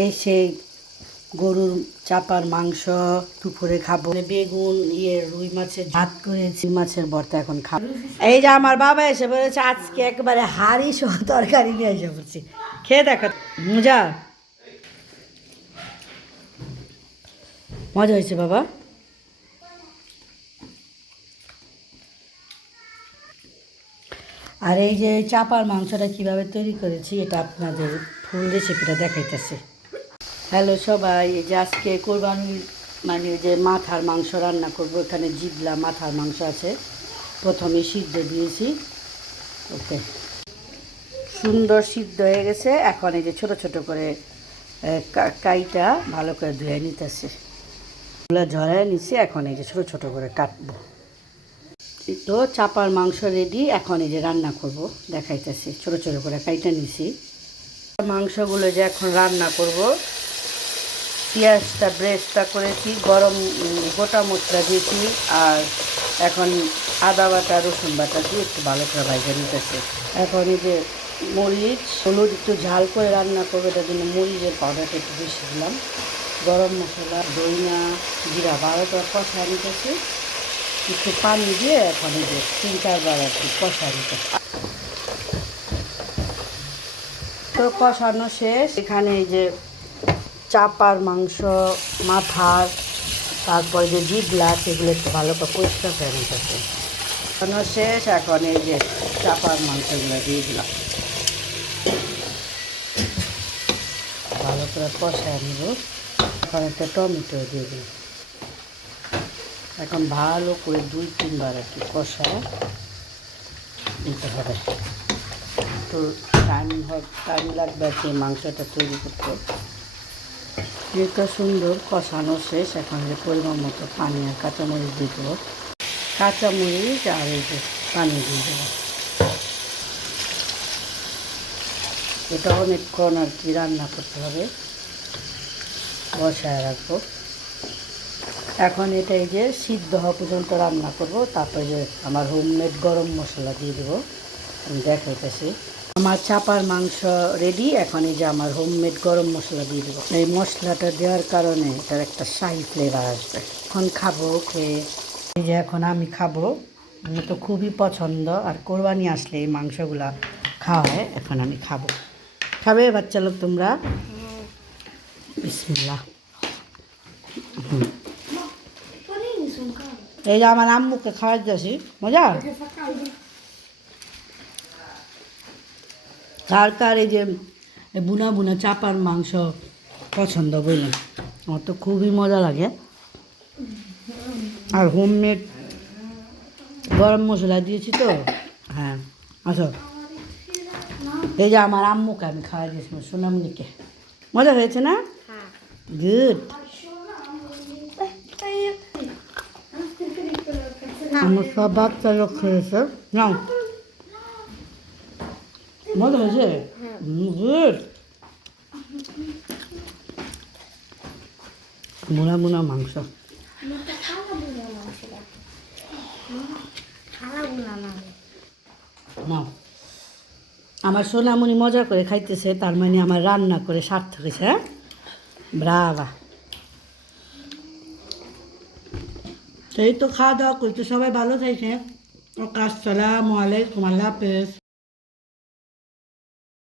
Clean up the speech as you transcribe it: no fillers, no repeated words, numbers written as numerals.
এই সেই গরুর চাপার মাংস দুপুরে খাবো, বেগুন রুই মাছের ভাত করেছি, মাছের ভর্তা এখন খাবো। এই যে আমার বাবা এসে বলেছে আজকে একেবারে হাড়ি সহ তরকারি নিয়ে এসে পড়ছি, খেয়ে দেখা মজা মজা হয়েছে বাবা। আর এই যে চাপার মাংসটা কিভাবে তৈরি করেছি এটা আপনাদের ফুল রেসিপিটা দেখাইতেছে। হ্যালো সবাই, এই যে আজকে কোরবানির মানে যে মাথার মাংস রান্না করব। এখানে জিবলা মাথার মাংস আছে, প্রথমে সিদ্ধ দিয়েছি। ওকে, সুন্দর সিদ্ধ হয়ে গেছে। এখন এই যে ছোট ছোট করে কাইটা ভালো করে ধুয়ে নিতেছে, ওগুলো ঝরাই নিচ্ছি। এখন এই যে ছোট ছোট করে কাটবো। তো চাপার মাংস রেডি, এখন এই যে রান্না করব দেখাইতেছি। ছোট ছোট করে কাইটা নিছি মাংসগুলো, যে এখন রান্না করব। পেঁয়াজটা ব্রেস্টটা করেছি, গরম গোটা মশলা দিয়েছি, আর এখন আদা বাটা রসুন বাটা দিয়ে একটু ভালো করে ভাজা নিতেছে। এখন এই যে মরিচ হলুদ একটু ঝাল করে রান্না করবে, তার জন্য মরিচের পাউডারটা একটু বেশি দিলাম। গরম মশলা দইনা জিরা ভালো করে কষা নিতেছি, একটু পানি দিয়ে এখন এই যে 3-4 বার আর কি কষা নিতেছি। তো কষানো শেষ। এখানে এই যে চাপার মাংস, মাথার, তারপরে যে জিবলা সেগুলো একটু ভালো করে পরিষ্কার করে নিতেছে। কষানো শেষ। এখন এই যে চাপার মাংসগুলো দিয়ে দিলাম, ভালো করে কষায় নিব। এখন একটা টমেটো দিয়ে দিলাম। এখন ভালো করে 2-3 বার আর কি কষায় নিতে হবে। তো টাইম লাগবে আর কি মাংসটা তৈরি করতে। যেটা সুন্দর কষানো শেষ। এখন যে পরিমাণ মতো পানি আর কাঁচামরিচ দিয়ে দেবো, কাঁচামরিচ আর এই যে পানি দিয়ে দেবো। এটা অনেকক্ষণ আর কি রান্না করতে হবে, বসায় রাখবো। এখন এটা এই যে সিদ্ধ হওয়া পর্যন্ত রান্না করব। তারপরে যে আমার হোমমেড গরম মশলা দিয়ে দেবো, আমি দেখাইতেছি। আমার চাপার মাংস রেডি। এখন এই যে আমার হোমমেড গরম মশলা দিয়ে দেবো। এই মশলাটা দেওয়ার কারণে এটার একটা শাহি ফ্লেভার আসবে। এখন খাবো খেয়ে। এই যে এখন আমি খাবো, আমার তো খুবই পছন্দ, আর কোরবানি আসলে এই মাংসগুলা খাওয়া হয়। এখন আমি খাবো। খাবে বাচ্চা লোক তোমরা? বিসমিল্লাহ। এই যে আমার আম্মুকে খাওয়াই যাচ্ছি, মজা। কার কার এই যে বুনা বুনা চাপার মাংস পছন্দ বললেন? আমার তো খুবই মজা লাগে। আর হোমমেড গরম মশলা দিয়েছি তো। হ্যাঁ আচ্ছা, এই যে আমার আম্মুকে আমি খাওয়াই দিয়েছিলাম, সোনামনিকে। মজা হয়েছে না? গুড। আমার সব বাচ্চা লোক খেয়েছে। নাও, মজা হয়েছে? গুড। মুনা মুনা মাংস। নাও, আমার সোনামণি মজা করে খাইতেছে, তার মানে আমার রান্না করে সার্থক হয়েছে। হ্যাঁ, ব্রাভা। সেই তো খাওয়া দাওয়া করতে সবাই ভালো থাকছে। আসসালামু আলাইকুম, আল্লাহ হাফেজ।